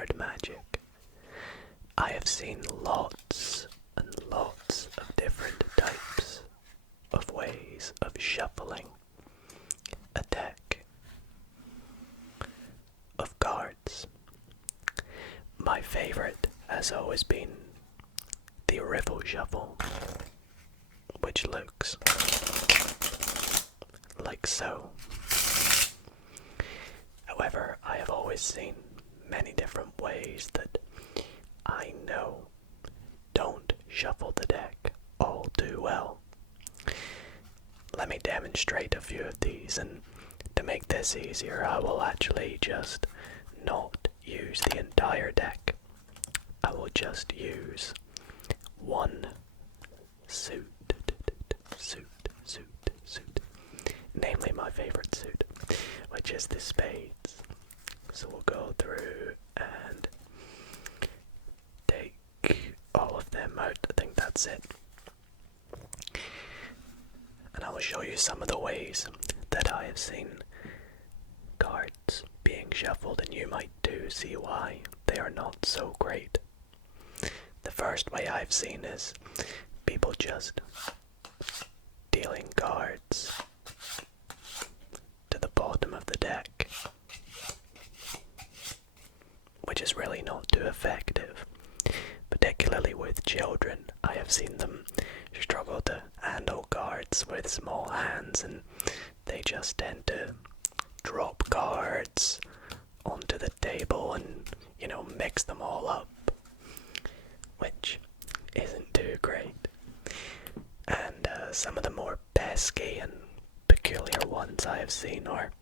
card magic. I have seen lots and lots of different types of ways of shuffling a deck of cards. My favorite has always been the riffle shuffle, which looks like so. However, I have always seen many different ways that I know don't shuffle the deck all too well. Let me demonstrate a few of these, and to make this easier, I will actually just not use the entire deck. I will just use one suit, namely my favorite suit, which is the spades. So we'll go through and take all of them out. I think that's it. And I will show you some of the ways that I have seen cards being shuffled, and you might too see why they are not so great. The first way I've seen is people just dealing cards to the bottom of the deck, which is really not too effective. Particularly with children, I have seen them struggle to handle cards with small hands, and they just tend to drop cards onto the table and, mix them all up, which isn't too great. And some of the more pesky and peculiar ones I have seen are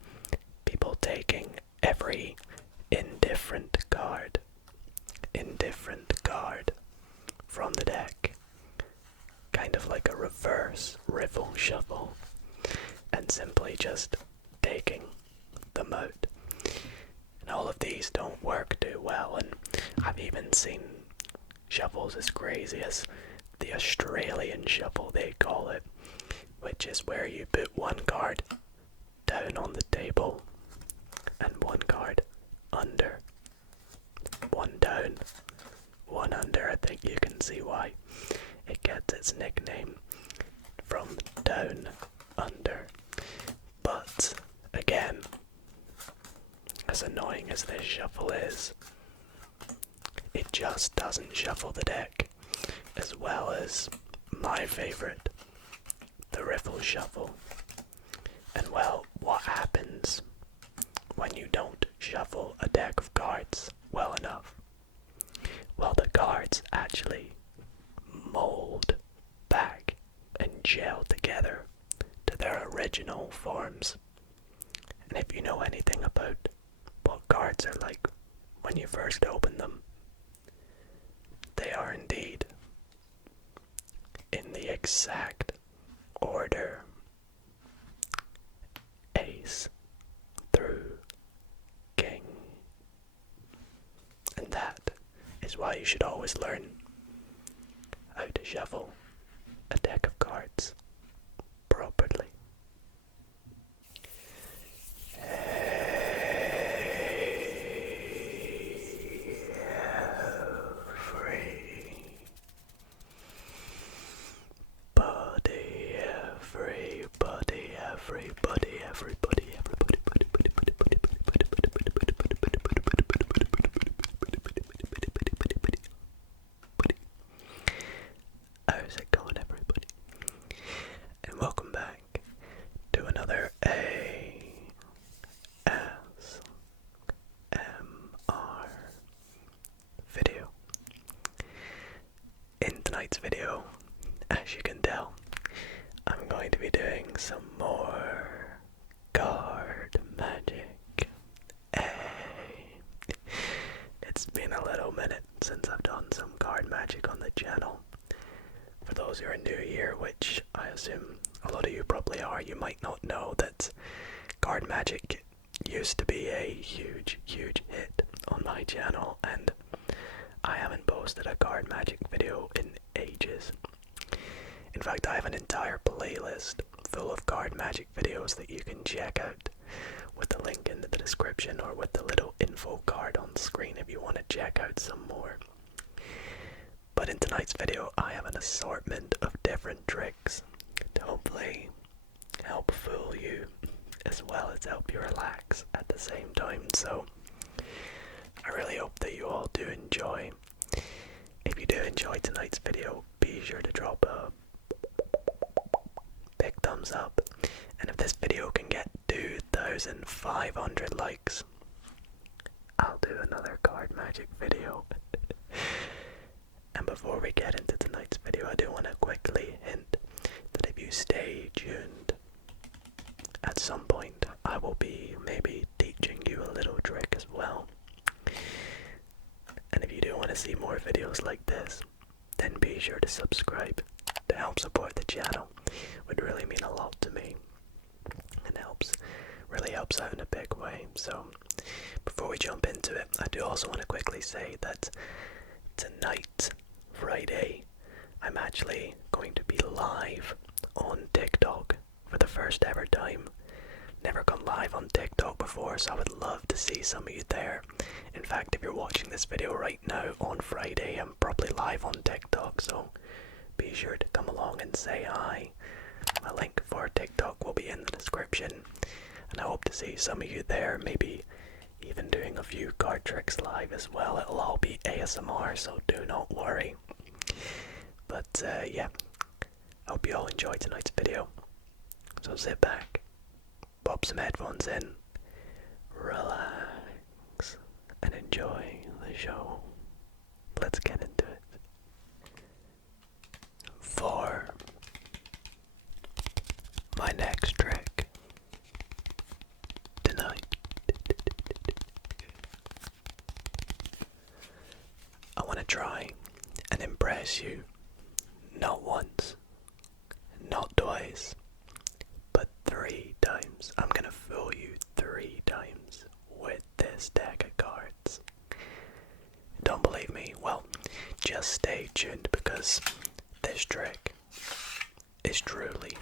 people taking every indifferent card from the deck, kind of like a reverse riffle shuffle, and simply just taking them out. And all of these don't work too well, and I've even seen shuffles as crazy as the Australian shuffle, they call it, which is where you put one card down on the table and one card under. One down, one under. I think you can see why it gets its nickname from down under. But again, as annoying as this shuffle is, it just doesn't shuffle the deck as well as my favorite, the riffle shuffle. And well, what happens when you don't shuffle a deck of cards well enough? Well, the cards actually mold back and gel together to their original forms. And if you know anything about what cards are like when you first open them, they are indeed in the exact order: ace through king. And that is why you should always learn how to shuffle a deck of cards properly. How's it going, everybody? And welcome back to another ASMR video. In tonight's video, as you can tell, I'm going to be doing some more card magic. It's been a little minute since I've done some card magic on the channel. For those who are new here, which I assume a lot of you probably are, you might not know that card magic used to be a huge hit on my channel, and I haven't posted a card magic video in ages. In fact, I have an entire playlist full of card magic videos that you can check out with the link in the description or with the little info card on the screen if you want to check out some more. But in tonight's video, I have an assortment of different tricks to hopefully help fool you as well as help you relax at the same time. So I really hope that you all do enjoy. If you do enjoy tonight's video, be sure to drop a big thumbs up. And if this video can get 2,500 likes, I'll do another card magic video. And before we get into tonight's video, I do want to quickly hint that if you stay tuned, at some point I will be maybe teaching you a little trick as well. And if you do want to see more videos like this, then be sure to subscribe to help support the channel. It would really mean a lot to me and really helps out in a big way. So before we jump into it, I do also want to quickly say that tonight, Friday, I'm actually going to be live on TikTok for the first ever time. Never gone live on TikTok before, so I would love to see some of you there. In fact, if you're watching this video right now on Friday, I'm probably live on TikTok, so be sure to come along and say hi. My link for TikTok will be in the description, and I hope to see some of you there, maybe even doing a few card tricks live as well. It'll all be ASMR, so do not worry. But yeah, I hope you all enjoyed tonight's video. So sit back, pop some headphones in, relax, and enjoy the show. Let's get into it. For my next trick tonight, I want to try and impress you, not once, not twice, but 3 times. I'm gonna fool you 3 times with this deck of cards. Don't believe me? Well, just stay tuned because this trick is truly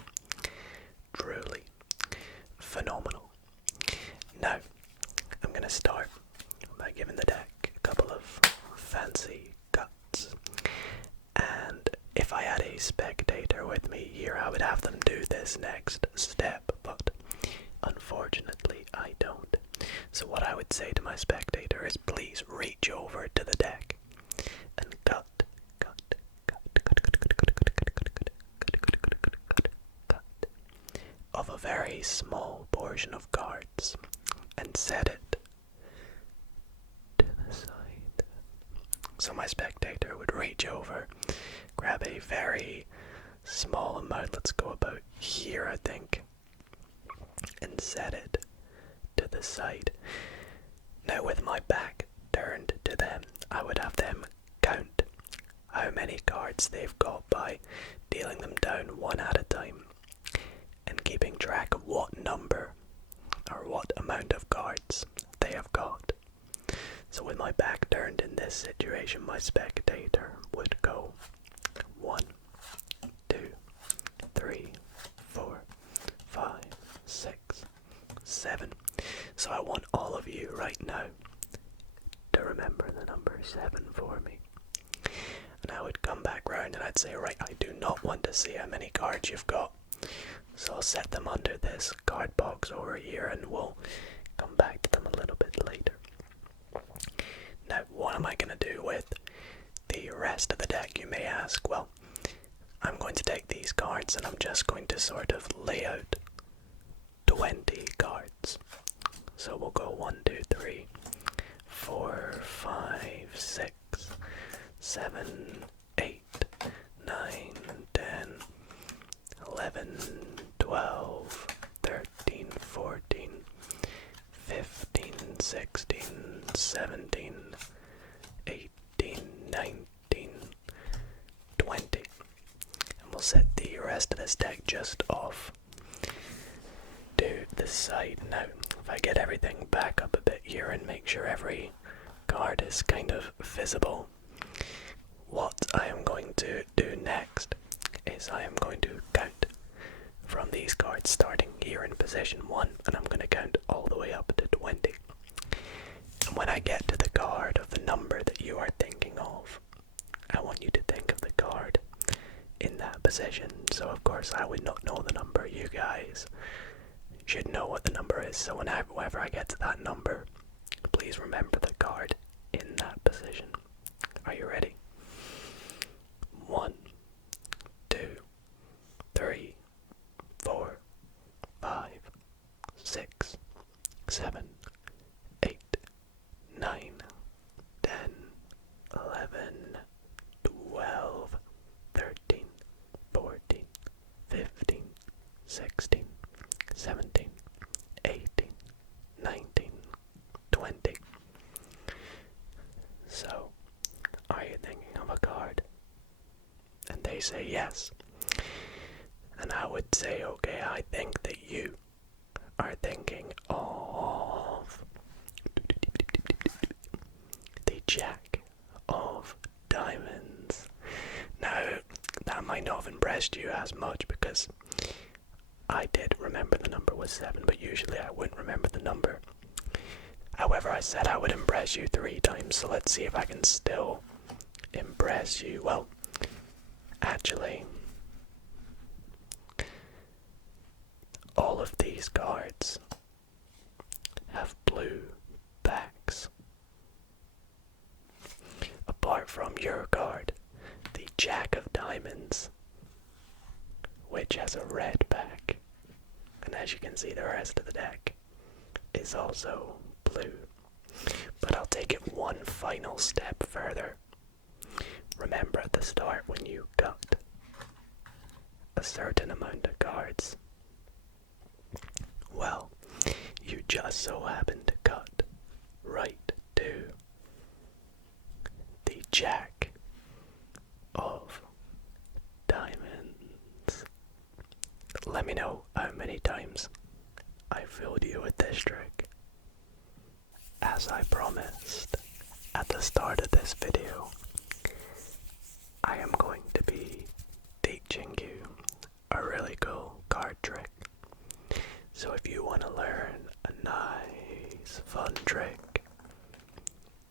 phenomenal. Now, I'm gonna start by giving the deck a couple of fancy cuts, and if I had a spectator with me here, I would have them do this next step, but unfortunately I don't. So what I would say to my spectator is, please reach over to the deck and cut of a very small portion of cards and set it to the side. So my spectator would reach over, grab a very small amount, let's go about here I think, and set it to the side. Now with my back turned to them, I would have them count how many cards they've got by dealing them down one at a time and keeping track of what number or what amount of cards they have got. So with my back turned in this situation, my spectator would go 1, 2, 3, 4, 5, 6, 7. So I want all of you right now to remember the number 7 for me. And I would come back round and I'd say, right, I do not want to see how many cards you've got. So I'll set them under this card box over here and we'll come back to them a little bit later. Now, what am I going to do with the rest of the deck, you may ask? Well, I'm going to take these cards and I'm just going to sort of lay out 20 cards. So we'll go 1, 2, 3, 4, 5, 6, 7, 8, 9, 10, 11, 12, 13, 14, 15, 16, 17, 18, 19, 20. And we'll set the rest of this deck just off to the side. Now, if I get everything back up a bit here and make sure every card is kind of visible, what I am going to do next is I am going to count from these cards starting here in position 1, and I'm going to count all the way up to 20. 20. And when I get to the card of the number that you are thinking of, I want you to think of the card in that position. So of course I would not know the number. You guys should know what the number is. So whenever I get to that number, please remember the card in that position. Are you ready? 1, 2, 3, 4, 5, 6, 7, 8, 9, 10, 11, 12, 13, 14, 15, 16, 17, 18, 19, 20. So, are you thinking of a card? And they say yes. And I would say, okay, I think that you are thinking of the Jack of Diamonds. Now, that might not have impressed you as much because I did remember the number was 7, but usually I wouldn't remember the number. However, I said I would impress you 3 times, so let's see if I can still impress you. Well, actually, all of these cards have blue backs. Apart from your card, the Jack of Diamonds, which has a red back. And as you can see, the rest of the deck is also blue. But I'll take it one final step further. Remember at the start when you got a certain amount of cards? Well, you just so happened to cut right to the Jack of Diamonds. Let me know how many times I fooled you with this trick. As I promised at the start of this video, I am going to be teaching you a really cool card trick. So if you want to learn a nice, fun trick,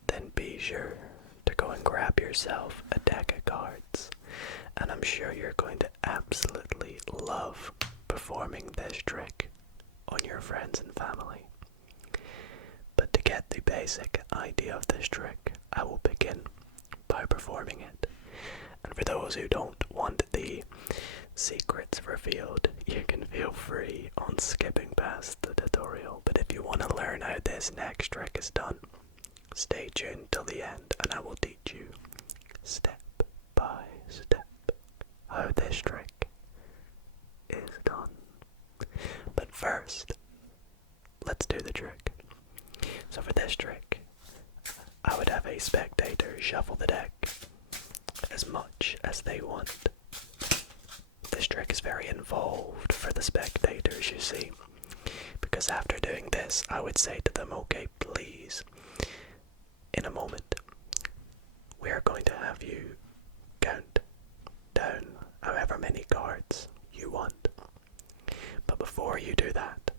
then be sure to go and grab yourself a deck of cards. And I'm sure you're going to absolutely love performing this trick on your friends and family. But to get the basic idea of this trick, I will begin by performing it. And for those who don't want the secrets revealed, you can feel free on skipping past the tutorial. But if you want to learn how this next trick is done, stay tuned till the end and I will teach you step by step how this trick is done. But first, let's do the trick. So for this trick, I would have a spectator shuffle the deck as much as they want. This trick is very involved for the spectators, you see, because after doing this, I would say to them, okay, please, in a moment, we are going to have you count down however many cards you want. But before you do that,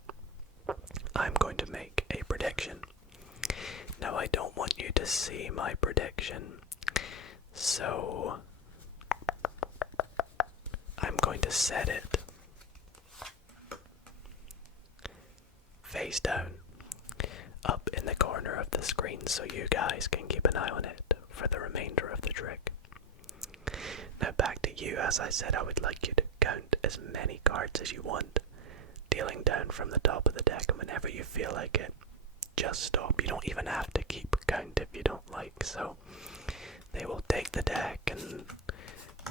I'm going to make a prediction. Now, I don't want you to see my prediction, so I'm going to set it face down up in the corner of the screen so you guys can keep an eye on it for the remainder of the trick. Now back to you. As I said, I would like you to count as many cards as you want, dealing down from the top of the deck, and whenever you feel like it, just stop. You don't even have to keep count if you don't like. So they will take the deck and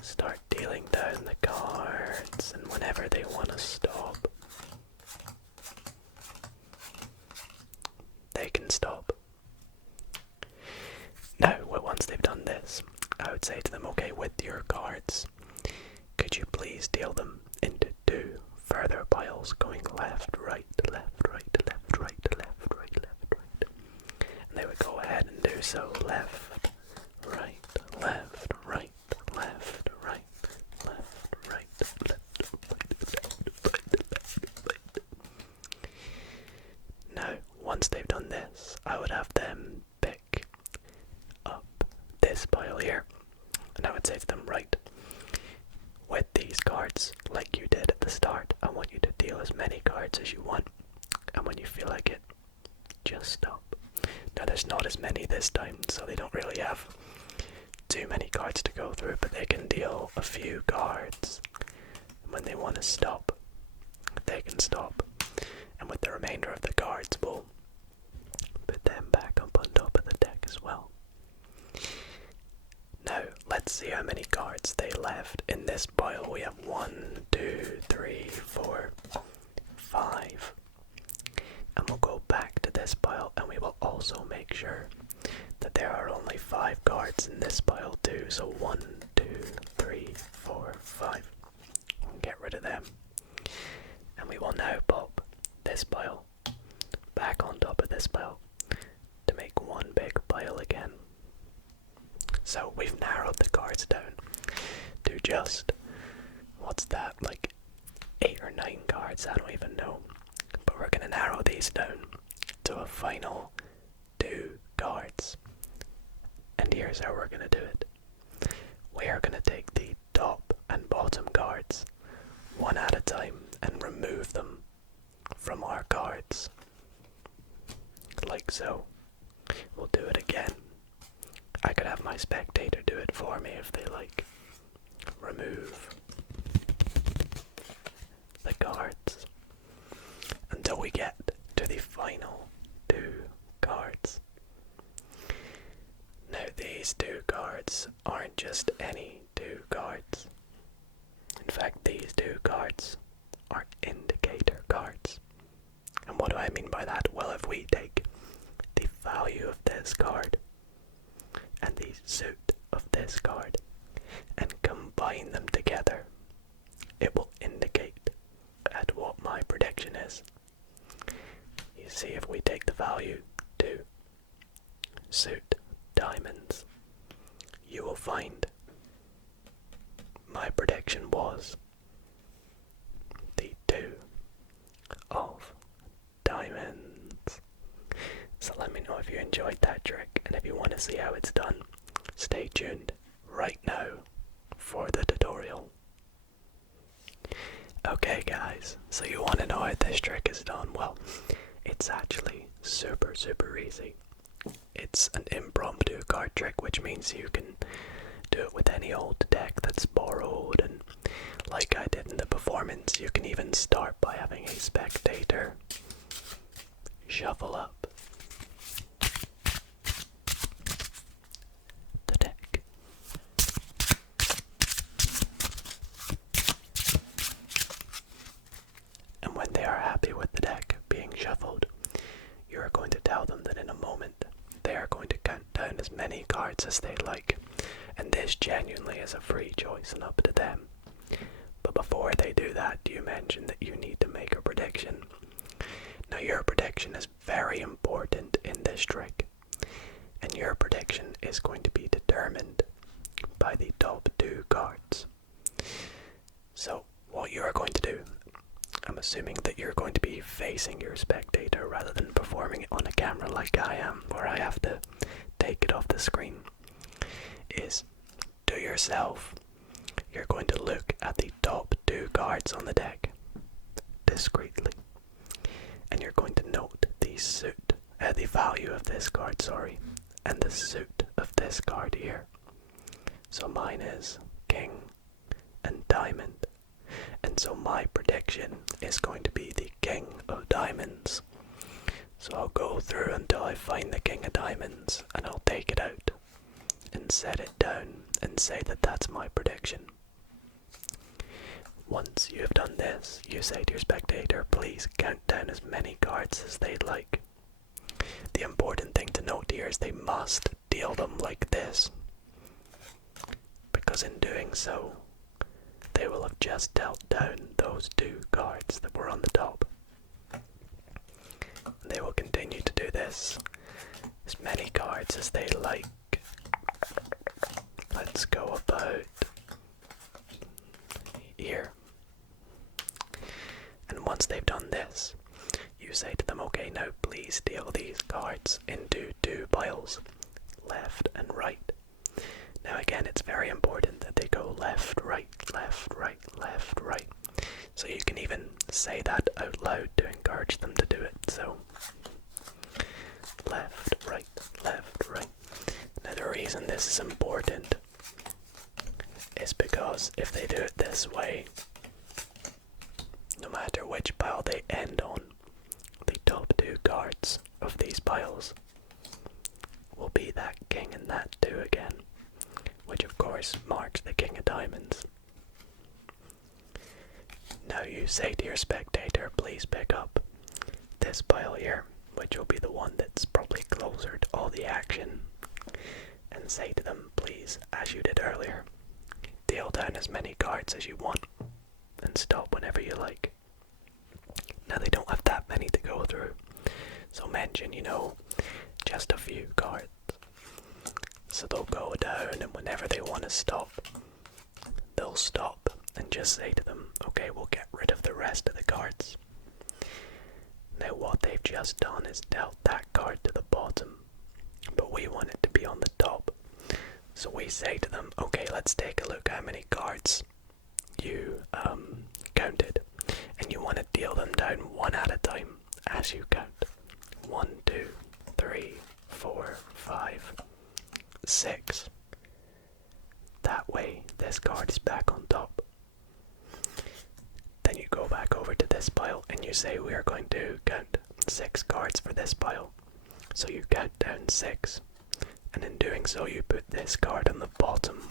start dealing down the cards, and whenever they want to stop, they can stop. Now, once they've done this, I would say to them, okay, with your cards, could you please deal them into 2 further piles going left, right, left, right, left, right, left, right, left, right. And they would go ahead and do so. Left, right, left, right, left, right, left, right, left, right, left, right, left, right. Now, once they've done this, I would have them pick up this pile here, and I would say to them, right, with these cards, like you did at the start, I want you to deal as many cards as you want, and when you feel like it, just stop. Now there's not as many this time, so they don't really have too many cards to go through, but they can deal a few cards. When they want to stop, they can stop. And with the remainder of the cards, we'll put them back up on top of the deck as well. Now, let's see how many cards they left in this pile. We have 1, 2, 3, 4, 5. And we'll go back to this pile, and we will also make sure that there are only 5 cards in this pile too. So 1, 2, 3, 4, 5. We'll get rid of them. And we will now pop this pile back on top of this pile to make one big pile again. So we've narrowed the cards down to just, what's that, like 8 or 9 cards, I don't even know. But we're going to narrow these down to a final 2 cards. And here's how we're going to do it. We are going to take the top and bottom cards one at a time and remove them from our cards. Like so. We'll do it again. I could have my spectator do it for me if they like. Remove the cards until we get to the final 2 cards. Now these 2 cards aren't just any 2 cards. In fact, these 2 cards are indicator cards. And what do I mean by that? Well, if we take the value of this card and the suit of this card and combine them together, it will indicate at what my prediction is. You see, if we take the value to suit diamonds, you will find my prediction was the 2 of diamonds. So let me know if you enjoyed that trick, and if you want to see how it's done, stay tuned right now for the tutorial. Okay guys, so you want to know how this trick is done? Well, it's actually super easy. It's an impromptu card trick, which means you can do it with any old deck that's borrowed, and like I did in the performance, you can even start by having a spectator shuffle up the deck. And when they are happy with the deck being shuffled, you are going to tell them that in a moment they are going to count down as many cards as they like, and this genuinely is a free choice and up to them. But before they do that, you mentioned that you need to make a prediction. Now your prediction is very important in this trick, and your prediction is going to be determined by the top 2 cards. So what you are going to do, I'm assuming that you're going to be facing your spectator rather than performing it on a camera like I am, where I have to take it off the screen, is to yourself, you're going to look at the top 2 cards on the deck discreetly, and you're going to note the value of this card, and the suit of this card here. So mine is King and Diamond, and so my prediction is going to be the King of Diamonds. So I'll go through until I find the King of Diamonds, and I'll take it out and set it down and say that that's my prediction. Once you have done this, you say to your spectator, please count down as many cards as they'd like. The important thing to note here is they must deal them like this, because in doing so, they will have just dealt down those 2 cards that were on the top. And they will continue to do this as many cards as they like. Let's go about here. And once they've done this, you say to them, okay, Okay, now please deal these cards into two piles, left and right. Now again, it's very important that they go left, right, left, right, left, right. So you can even say that out loud to encourage them to do it. So left, right, left, right. Now the reason this is important is because if they do it this way, no matter which pile they end on, the top two cards of these piles will be that king and that two again, which of course marks the king of diamonds. Now you say to your spectator, please pick up this pile here, which will be the one that's probably closer to all the action, and say to them, please, as you did earlier, deal down as many cards as you want and stop whenever you like. Now they don't have that many to go through, so mention, just a few cards. So they'll go down, and whenever they want to stop, they'll stop and just say to them, okay, we'll get rid of the rest of the cards. Now what they've just done is dealt that card to the bottom, but we want it to be on the top. So we say to them, okay, let's take a look how many cards you counted, and you want to deal them down one at a time as you count. 1, 2, 3, 4, 5, 6. That way this card is back on top. Then you go back over to this pile and you say we are going to count 6 cards for this pile. So you count down 6, and in doing so you put this card on the bottom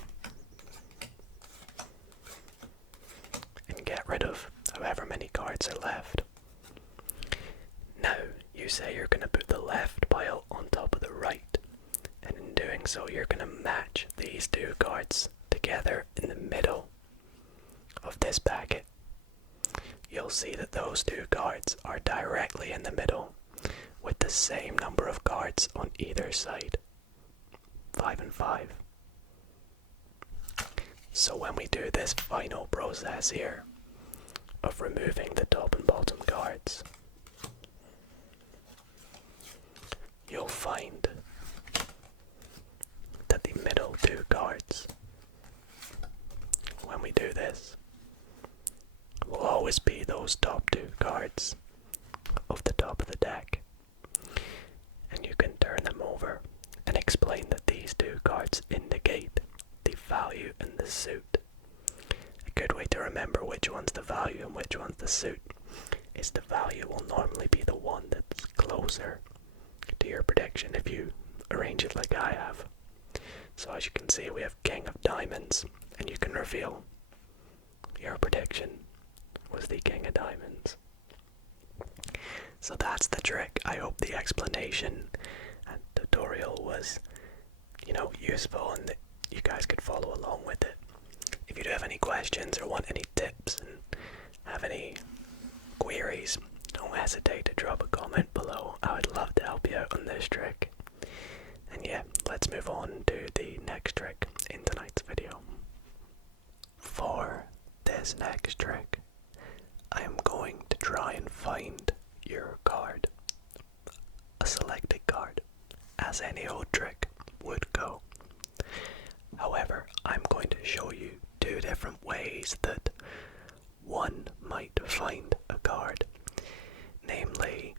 and get rid of however many cards are left. Now you say you're going to put the left pile on top of the right, and in doing so you're going to match these two cards together in the middle of this packet. You'll see that those two cards are directly in the middle with the same number of cards on either side, 5 and 5. So when we do this final process here of removing the top and bottom cards, you'll find that the middle two cards, when we do this, will always be those top two cards of the top of the deck. And you can turn them over and explain that these two cards indicate the value and the suit. A good way to remember which one's the value and which one's the suit is the value will normally be the one that's closer to your prediction if you arrange it like I have. So as you can see, we have King of Diamonds, and you can reveal your prediction was the King of Diamonds. So that's the trick. I hope the explanation and tutorial was, useful and that you guys could follow along with it. If you do have any questions or want any tips and have any queries, don't hesitate to drop a comment below. I would love to help you out on this trick. And yeah, let's move on to the next trick in tonight's video. For this next trick, I am going to try and find your card, a selected card, as any old trick would go. However, I'm going to show you two different ways that one might find a card. Namely,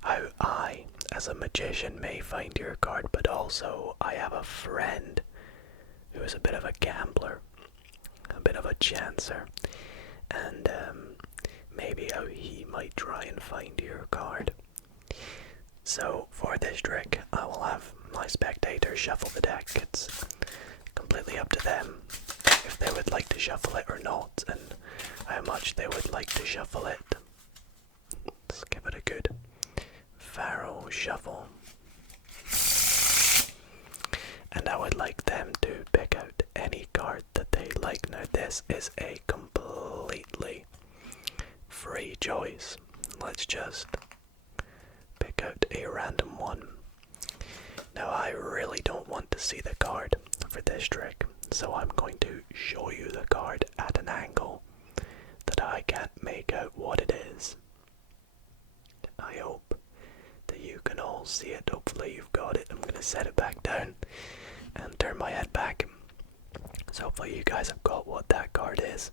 how I, as a magician, may find your card, but also I have a friend who is a bit of a gambler, a bit of a chancer, and maybe how he might try and find your card. So for this trick, I will have my spectators shuffle the deck. It's completely up to them if they would like to shuffle it or not, and how much they would like to shuffle it. Let's give it a good Pharaoh shuffle. And I would like them to pick out any card that they like. Now this is a completely free choice. Let's just pick out a random one. Now I really don't want to see the card for this trick, so I'm going to show you the card at an angle that I can't make out what it is. I hope all see it. Hopefully you've got it. I'm going to set it back down and turn my head back. So hopefully you guys have got what that card is.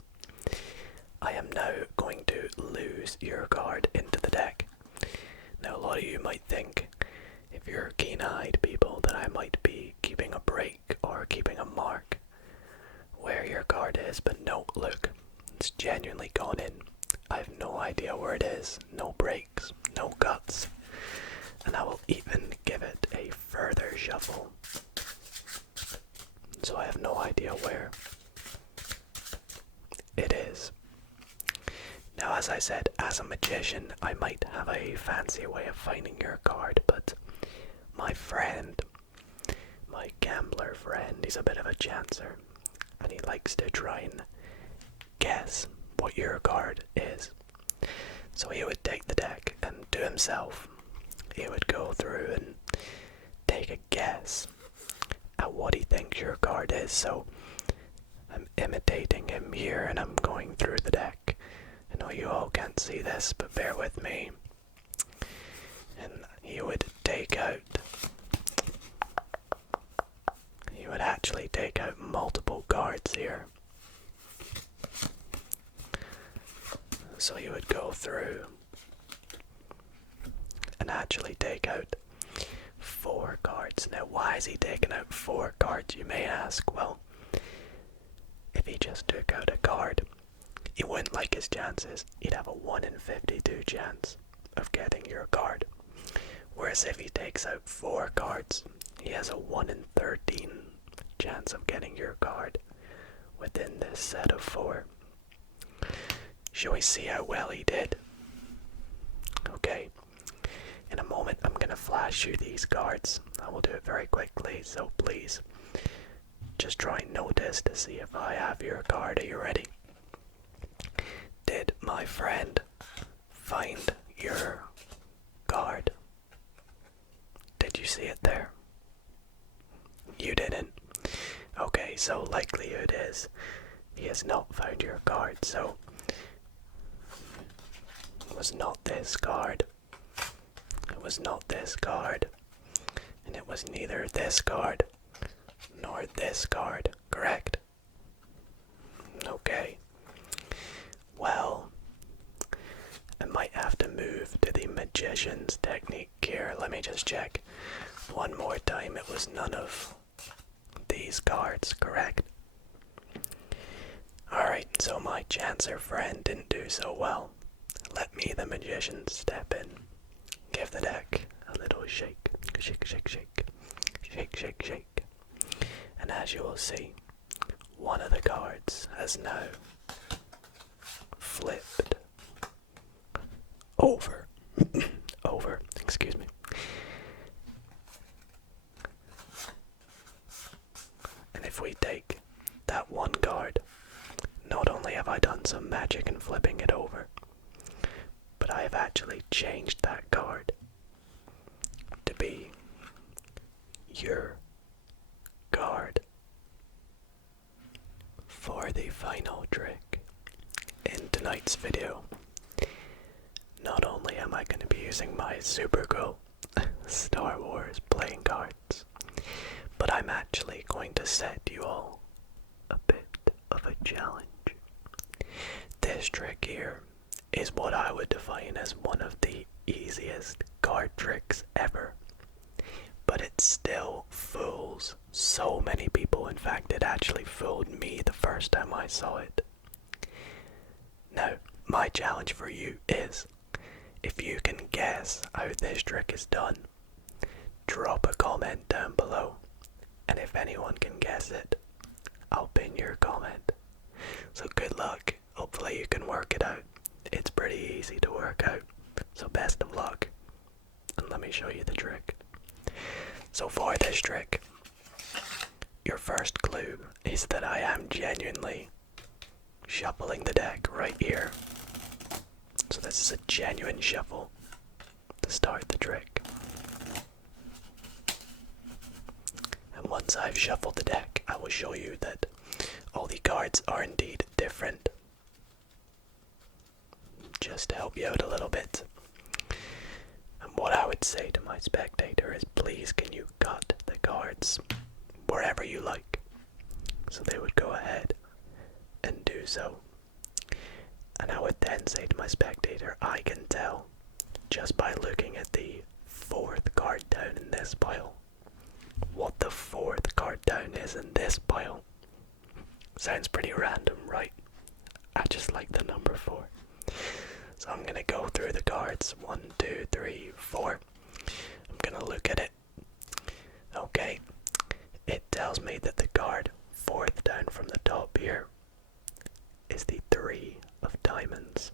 I am now going to lose your card into the deck. Now a lot of you might think, if you're keen-eyed people, that I might be keeping a break or keeping a mark where your card is, but no, look, it's genuinely gone in. I have no idea where it is, no breaks, no cuts, and I will even give it a further shuffle. So I have no idea where it is. Now, as I said, as a magician, I might have a fancy way of finding your card, but my friend, my gambler friend, he's a bit of a chancer, and he likes to try and guess what your card is. So he would take the deck and to himself, he would go through and take a guess at what he thinks your card is. So I'm imitating him here and I'm going through the deck. I know you all can't see this, but bear with me. And he would take out, he would actually take out multiple cards here. So he would go through and actually take out 4 cards. Now why is he taking out 4 cards, you may ask? Well, if he just took out a card, he wouldn't like his chances. He'd have a 1 in 52 chance of getting your card. Whereas if he takes out 4 cards, he has a 1 in 13 chance of getting your card within this set of 4. Shall we see how well he did? Okay. In a moment, I'm going to flash you these cards. I will do it very quickly, so please just try and notice to see if I have your card. Are you ready? Did my friend find your card? Did you see it there? You didn't? Okay, so likelihood is he has not found your card, so it was not this card. It was not this card. And it was neither this card nor this card, correct? Okay. Well, I might have to move to the magician's technique here. Let me just check one more time. It was none of these cards, correct? Alright, so my chancer friend didn't do so well. Let me, the magician, step in. Give the deck a little shake. Shake, shake, shake. Shake, shake, shake. And as you will see, one of the cards has now flipped over. Excuse me. And if we take that one card, not only have I done some magic in flipping it over, but I have actually changed that card to be your card for the final trick in tonight's video. Not only am I going to be using my super cool Star Wars playing cards, but I'm actually going to set you all a bit of a challenge. This trick here is what I would define as one of the easiest card tricks ever. But it still fools so many people. In fact, it actually fooled me the first time I saw it. Now, my challenge for you is, if you can guess how this trick is done, drop a comment down below. And if anyone can guess it, I'll pin your comment. So good luck. Hopefully you can work it out. It's pretty easy to work out. So best of luck. And let me show you the trick. So for this trick, your first clue is that I am genuinely shuffling the deck right here. So this is a genuine shuffle to start the trick. And once I've shuffled the deck, I will show you that all the cards are indeed different. Just to help you out a little bit. And And what I would say to my spectator is, please can you cut the cards wherever you like. So they would go ahead and do so. And I would then say to my spectator, I can tell just by looking at the fourth card down in this pile what the fourth card down is in this pile. Sounds pretty random, right? I just like the number 4. So I'm gonna go through the cards. 1, 2, 3, 4. I'm gonna look at it. Okay. It tells me that the card fourth down from the top here is the 3 of diamonds.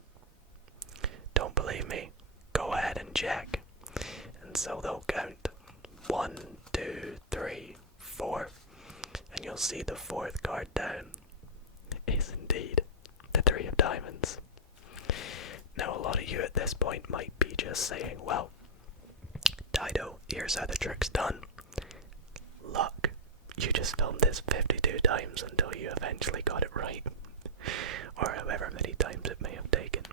Don't believe me? Go ahead and check. And so they'll count 1, 2, 3, 4. And you'll see the fourth card down is indeed the 3 of diamonds. Now a lot of you at this point might be just saying, well, Dido, here's how the trick's done. Luck. You just done this 52 times until you eventually got it right. Or however many times it may have taken.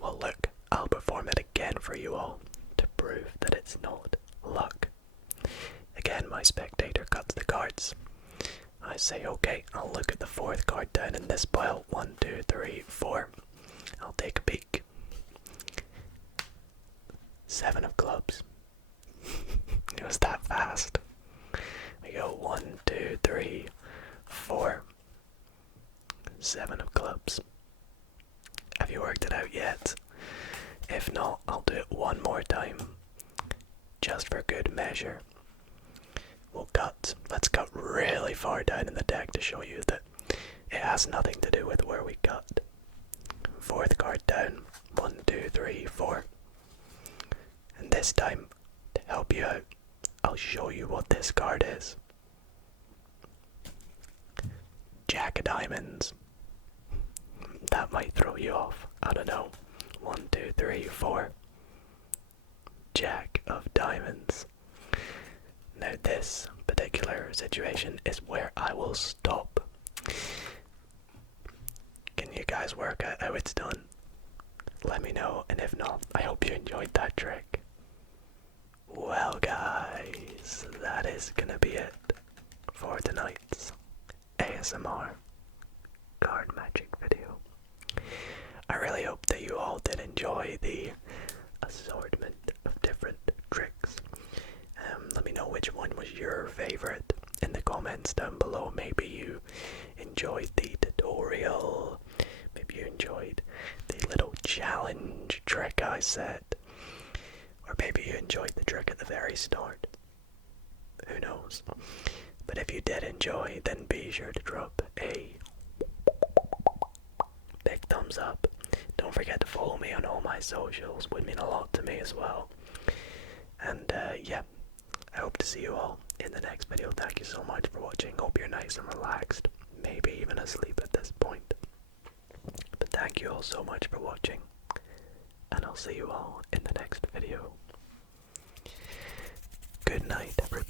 Well look, I'll perform it again for you all to prove that it's not luck. Again, my spectator cuts the cards. I say, okay, I'll look at the fourth card down in this pile. 1, 2, 3, 4. I'll take a peek. 7 of clubs. It was that fast. We go 1, 2, 3, 4. 7 of clubs. Have you worked it out yet? If not, I'll do it one more time. Just for good measure. Let's cut really far down in the deck to show you that it has nothing to do with where we cut. Fourth card down. 1, 2, 3, 4. And this time, to help you out, I'll show you what this card is. Jack of diamonds. That might throw you off. I don't know. 1, 2, 3, 4. Jack of diamonds. Now this particular situation is where I will stop. Can you guys work out how it's done? Let me know, and if not, I hope you enjoyed that trick. Well guys, that is gonna be it for tonight's ASMR card magic video. I really hope that you all did enjoy the assortment of different tricks. Let me know which one was your favorite in the comments down below. Maybe you enjoyed the tutorial, maybe you enjoyed the little challenge trick I set, or maybe you enjoyed the trick at the very start. Who knows? But if you did enjoy, then be sure to drop a big thumbs up. Don't forget to follow me on all my socials, would mean a lot to me as well. And yeah, I hope to see you all in the next video. Thank you so much for watching. Hope you're nice and relaxed, maybe even asleep at this point. But thank you all so much for watching, and I'll see you all in the next video. Good night, everybody.